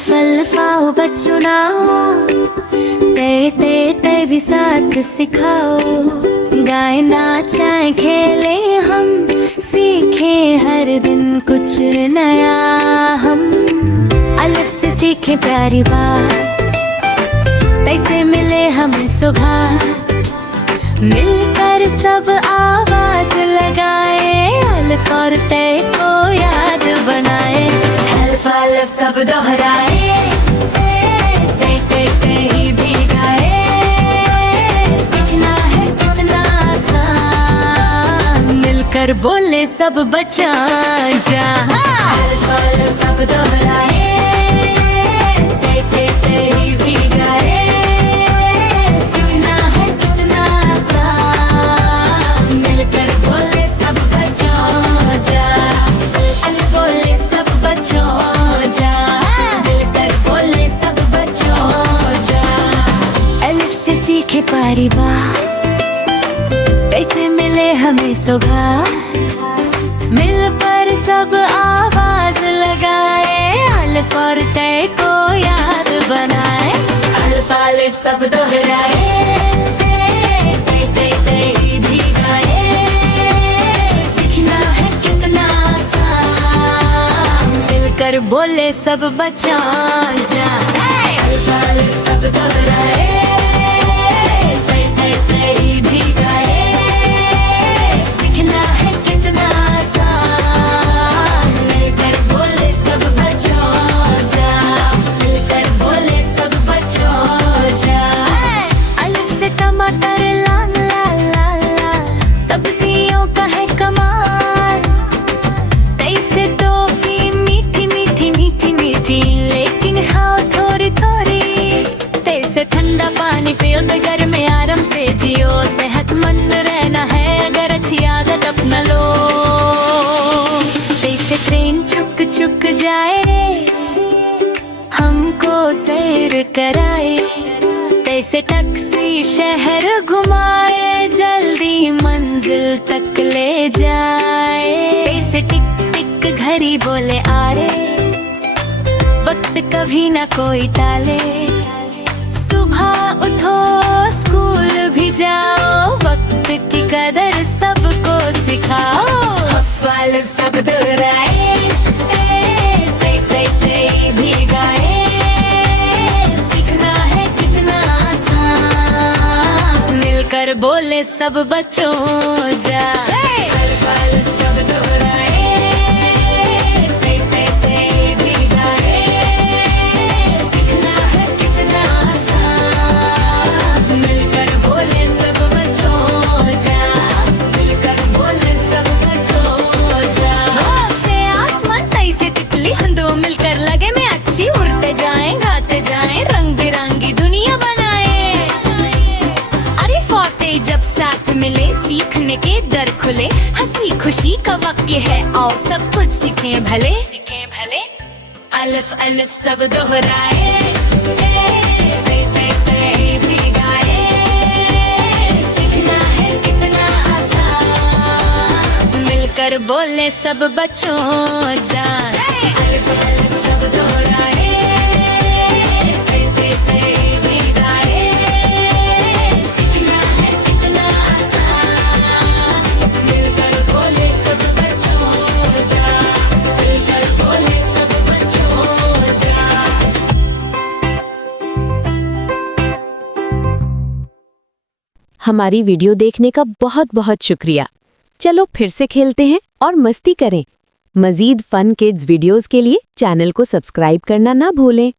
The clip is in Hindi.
अलिफ अल्फाओ बच्चों नाओ, ते ते ते भी साथ सिखाओ। गाए नाचाए खेले हम, सीखे हर दिन कुछ नया हम। अलिफ से सीखे प्यारी बात, तैसे मिले हमें सुधार। मिलकर सब आवाज लगाए, अलिफ और तय को याद बनाए। अलिफ अलिफ सब दोहराए, तय तय तय भी गाए। सीखना है कितना आसान, मिलकर बोले सब बचा जहां। अलिफ अलिफ सब दोहराए, तय तय तय भी गाए। सीखे पारी बात, कैसे मिले हमें सुधार। मिल पर सब आवाज लगाए, अलिफ और तय को याद बनाए। अलिफ अलिफ सब दोहराए, तय तय तय भी गाए। सीखना है कितना आसान, मिलकर बोले सब बचा जाए। अलिफ अलिफ सब दोहराए, सब्जियों का है कमाल। तैसे टॉफी मीठी मीठी मीठी मीठी, लेकिन खाओ थोड़ी थोड़ी। तैसे ठंडा पानी पियो तो घर में आराम से जियो। सेहतमंद रहना है अगर अच्छी आदत अपना लो। तैसे ट्रेन चुक चुक जाए, हमको सैर कराए। तैसे टैक्सी शहर घुमाए, जल्दी मंजिल तक ले जाए। ऐसे टिक टिक घड़ी बोले आ रे, वक्त कभी ना कोई टाले। सुबह उठो स्कूल भी जाओ, वक्त की कदर सबको सिखाओ। अलिफ अलिफ सब दोहराए, तय तय तय भी गाए। कर बोले सब बच्चों जा। अलिफ अलिफ सब दोहराए, तय तय तय भी गाए। सीखना है कितना आसान, मिलकर बोले सब बच्चों जा। मिलकर बोले सब बच्चों जा। से आसमान तैसे तितली हम दो मिलकर लगे में अच्छी। उड़ते जाएं गाते जाएं, रंग बिरंगी दुनिया बनाए। जब साथ मिले सीखने के दर खुले। हंसी खुशी का वक्त ये है, आओ सब कुछ सीखें भले। अलिफ अलिफ सब दोहराए, तय तय तय भी गाए। सीखना है कितना आसान, मिलकर बोले सब बच्चों जान। अलिफ अलिफ सब दोहराए, हमारी वीडियो देखने का बहुत बहुत शुक्रिया। चलो फिर से खेलते हैं और मस्ती करें। मज़ीद फन किड्स वीडियोस के लिए चैनल को सब्सक्राइब करना ना भूलें।